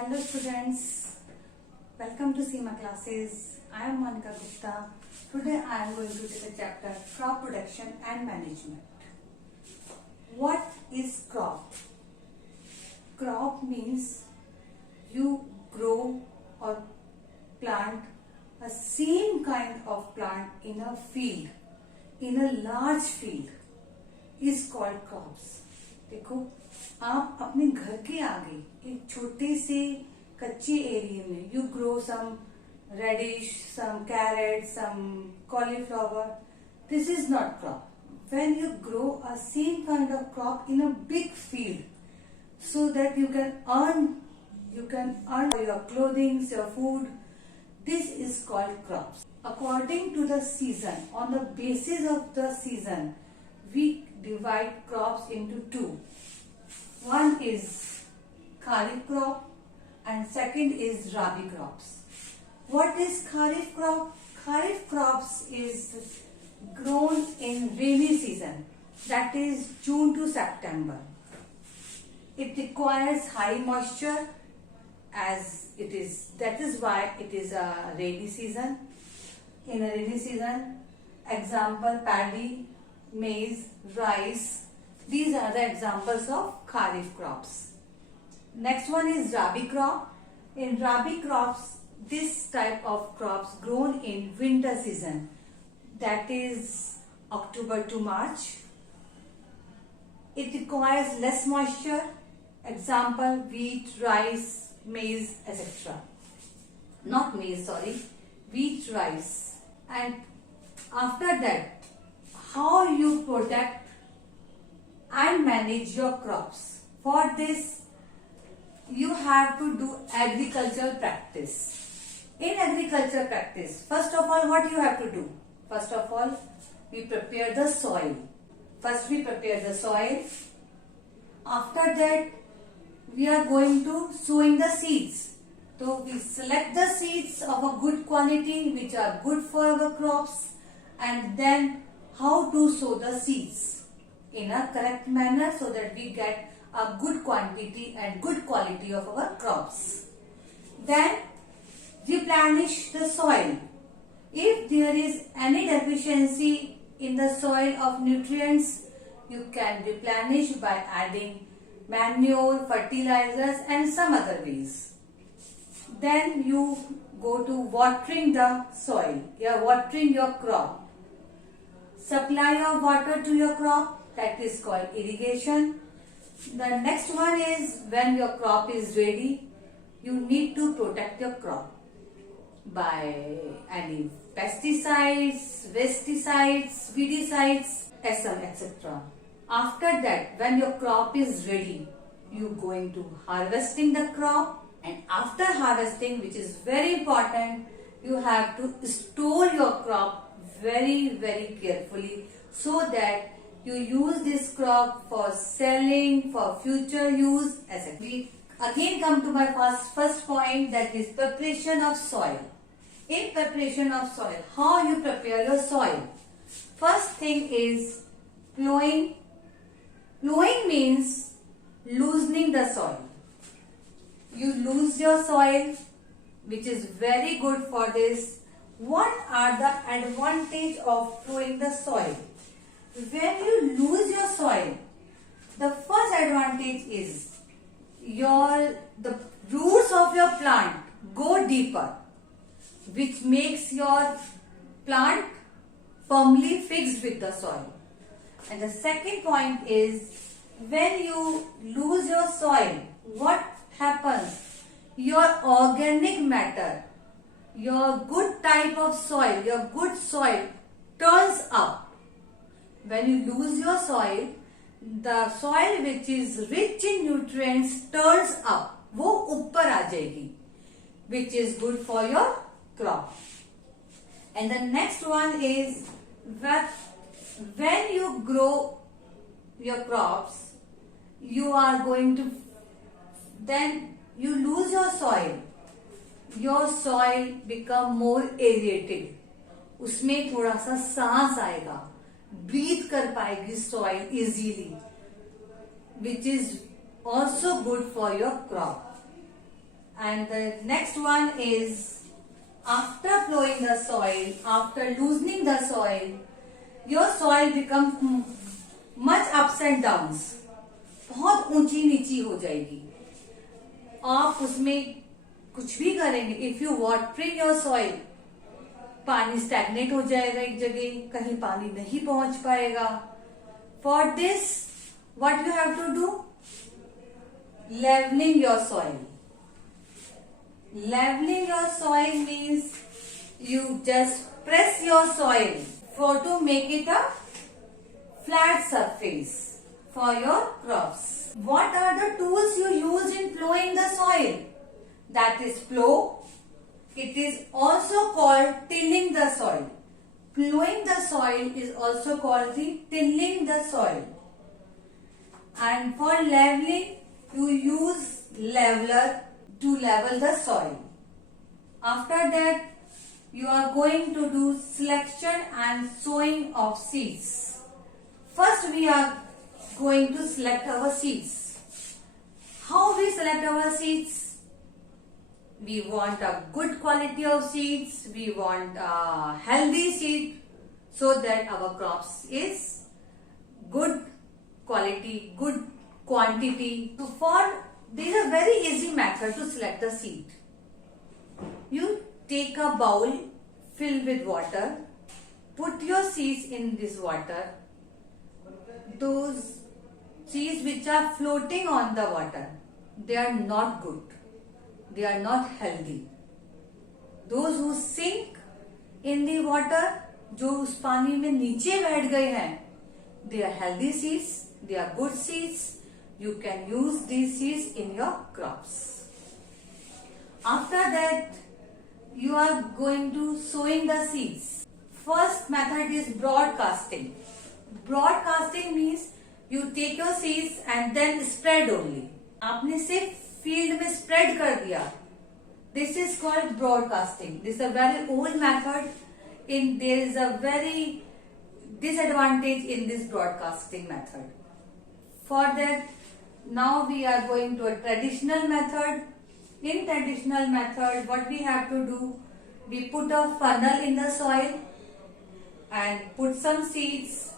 Hello students, welcome to SEMA classes. I am Monica Gupta. Today I am going to take a chapter crop production and management. What is crop? Crop means you grow or plant a same kind of plant in a field, in a large field is called crops. देखो आप अपने घर के आगे एक छोटे से कच्चे एरिया में you grow some radish, some carrot, some cauliflower. This is not crop. when you grow a same kind of crop in a big field so that you can earn your clothing, your food, this is called crops. According to the season, on the basis of the season, we divide crops into two. One is kharif crop and second is rabi crops. What is kharif crop? Kharif crops is grown in rainy season, that is June to September. It requires high moisture that is why it is a rainy season. In a rainy season, example paddy, maize, rice, these are the examples of kharif crops. Next one is rabi crop. In rabi crops, this type of crops grown in winter season, that is October to March. It requires less moisture, example wheat, rice, maize, etc. Not maize, sorry, wheat, rice. And after that, how you protect and manage your crops? For this, you have to do agricultural practice. In agricultural practice, first of all, what you have to do? First of all, we prepare the soil. First we prepare the soil. After that, we are going to sowing the seeds. So we select the seeds of a good quality which are good for our crops, and then how to sow the seeds in a correct manner so that we get a good quantity and good quality of our crops. Then replenish the soil. If there is any deficiency in the soil of nutrients, you can replenish by adding manure, fertilizers and some other ways. Then you go to watering the soil. You are watering your crop. Supply of water to your crop, that is called irrigation. The next one is when your crop is ready, you need to protect your crop by any pesticides, pesticides, weedicides, etc. After that, when your crop is ready, you going to harvesting the crop, and after harvesting, which is very important, you have to store your crop very carefully so that you use this crop for selling, for future use, etc. We again come to my first point, that is preparation of soil. In preparation of soil, how you prepare your soil? First thing is plowing. Plowing means loosening the soil. You lose your soil, which is very good for this. What are the advantage of plowing the soil? When you lose your soil, the first advantage is the roots of your plant go deeper, which makes your plant firmly fixed with the soil. And the second point is, when you lose your soil, what happens? Your organic matter, your good type of soil, your good soil turns up. When you lose your soil, the soil which is rich in nutrients turns up. वो ऊपर आ जाएगी, which is good for your crop. And the next one is that when you grow your crops, you are going to, then you lose your soil. Your soil become more aerated. उसमें थोड़ा सा सांस आएगा, breathe कर पाएगी soil easily, which is also good for your crop. And the next one is after plowing the soil, after loosening the soil, your soil becomes much ups and downs. बहुत ऊंची नीची हो जाएगी. आप उसमें कुछ भी करेंगे, if you watering your soil, पानी स्टैग्नेट हो जाएगा एक जगह, कहीं पानी नहीं पहुंच पाएगा. For this what you have to do, leveling your soil. Leveling your soil means you just press your soil for to make it a flat surface for your crops. What are the tools you use in plowing the soil? That is plow. It is also called tilling the soil. Plowing the soil is also called the tilling the soil. And for leveling, you use leveler to level the soil. After that, you are going to do selection and sowing of seeds. First, we are going to select our seeds. How we select our seeds? We want a good quality of seeds. We want a healthy seed so that our crops is good quality, good quantity. So there is a very easy method to select the seed. You take a bowl filled with water, put your seeds in this water. Those seeds which are floating on the water, they are not good. They are not healthy. Those who sink in the water, जो उस पानी में नीचे बैठ गए हैं, they are healthy seeds. They are good seeds. You can use these seeds in your crops. After that, you are going to sowing the seeds. First method is broadcasting. Broadcasting means you take your seeds and then spread only. आपने सिर्फ field में spread कर दिया. This is called broadcasting. This is a very old method. There is a very disadvantage in this broadcasting method. For that, now we are going to a traditional method. In traditional method, what we have to do, we put a funnel in the soil and put some seeds.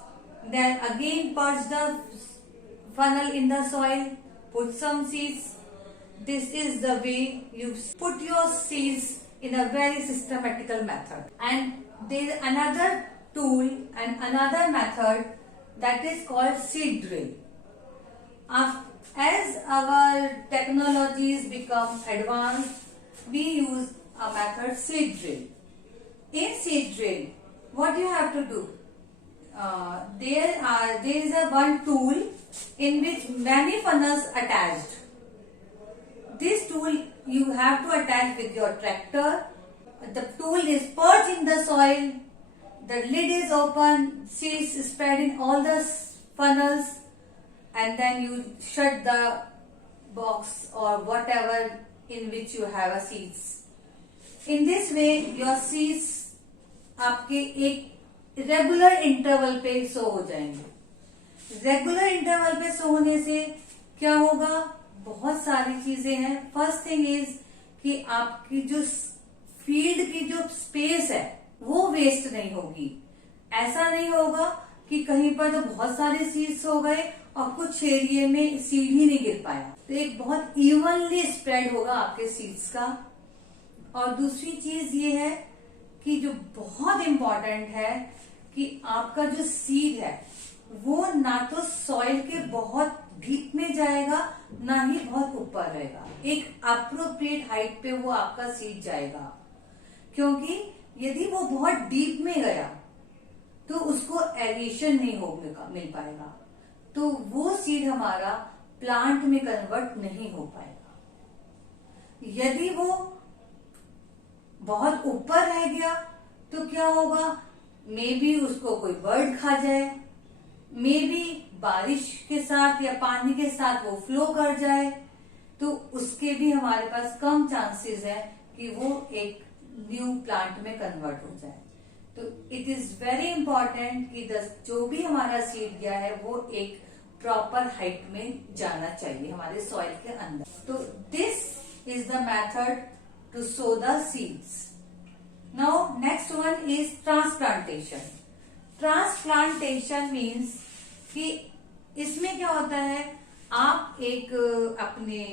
Then again purge the funnel in the soil, put some seeds. This is the way you put your seeds in a very systematical method. And there is another tool and another method that is called seed drill. As our technologies become advanced, we use a method seed drill. In seed drill, what you have to do? There is a one tool in which many funnels attached. This tool you have to attach with your tractor. The tool is perched in the soil. The lid is open. Seeds spread in all the funnels, and then you shut the box or whatever in which you have a seeds. In this way, your seeds आपके एक regular interval पे सो हो जाएंगे. Regular interval पे सो होने से क्या होगा? बहुत सारी चीजें हैं. फर्स्ट थिंग इज कि आपकी जो फील्ड की जो स्पेस है वो वेस्ट नहीं होगी. ऐसा नहीं होगा कि कहीं पर तो बहुत सारे सीड्स हो गए और कुछ एरिया में सीड ही नहीं गिर पाया. तो एक बहुत इवनली स्प्रेड होगा आपके सीड्स का. और दूसरी चीज ये है कि जो बहुत इंपॉर्टेंट है कि आपका जो सीड है वो ना तो सॉइल के बहुत डीप में जाएगा ना ही बहुत ऊपर रहेगा. एक अप्रोप्रिएट हाइट पे वो आपका सीड जाएगा. क्योंकि यदि वो बहुत डीप में गया तो उसको एरेशन नहीं मिल पाएगा. तो वो सीड हमारा प्लांट में कन्वर्ट नहीं हो पाएगा. यदि वो बहुत ऊपर रह गया तो क्या होगा? मे बी उसको कोई बर्ड खा जाए, मे बी बारिश के साथ या पानी के साथ वो फ्लो कर जाए, तो उसके भी हमारे पास कम चांसेस है कि वो एक न्यू प्लांट में कन्वर्ट हो जाए. तो इट इज वेरी इंपॉर्टेंट कि जो भी हमारा सीड गया है वो एक प्रॉपर हाइट में जाना चाहिए हमारे सॉइल के अंदर. तो this is the method to sow the seeds. Now next one is transplantation. Transplantation means कि इसमें क्या होता है, आप एक अपने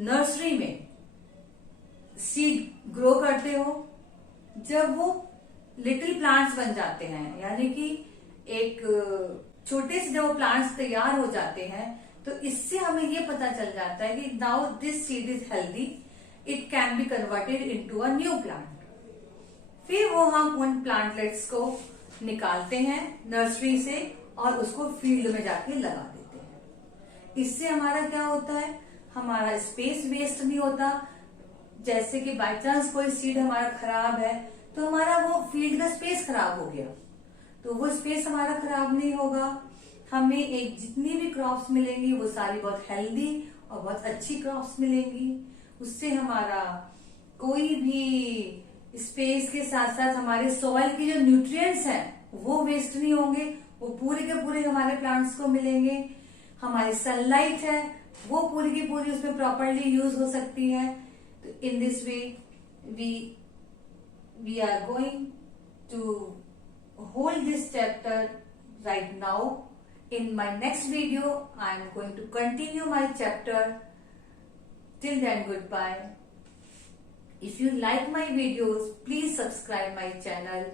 नर्सरी में सीड ग्रो करते हो, जब वो लिटिल प्लांट्स बन जाते हैं, यानी कि एक छोटे से जब वो प्लांट्स तैयार हो जाते हैं, तो इससे हमें ये पता चल जाता है कि now this seed is healthy, it can be converted into a new plant. फिर वो हम उन प्लांटलेट्स को निकालते हैं नर्सरी से और उसको फील्ड में जाके लगा देते हैं। इससे हमारा क्या होता है, हमारा स्पेस वेस्ट नहीं होता। जैसे कि बाय चांस कोई सीड हमारा खराब है तो हमारा वो फील्ड का स्पेस खराब हो गया, तो वो स्पेस हमारा खराब नहीं होगा। हमें एक जितनी भी क्रॉप्स मिलेंगी वो सारी बहुत हेल्दी और बहुत अच्छी क्रॉप्स मिलेंगी। उससे हमारा कोई भी स्पेस के साथ साथ हमारे सॉइल के जो न्यूट्रिएंट्स हैं वो वेस्ट नहीं होंगे, वो पूरे के पूरे हमारे प्लांट्स को मिलेंगे। हमारी सनलाइट है वो पूरी की पूरी उसमें प्रॉपरली यूज हो सकती है। तो in this way we are going to hold this chapter right now. In my next video I am going to continue my chapter. Till then, goodbye. If you like my videos, please subscribe my channel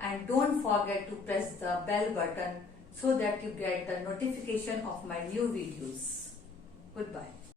and don't forget to press the bell button so that you get the notification of my new videos. Goodbye.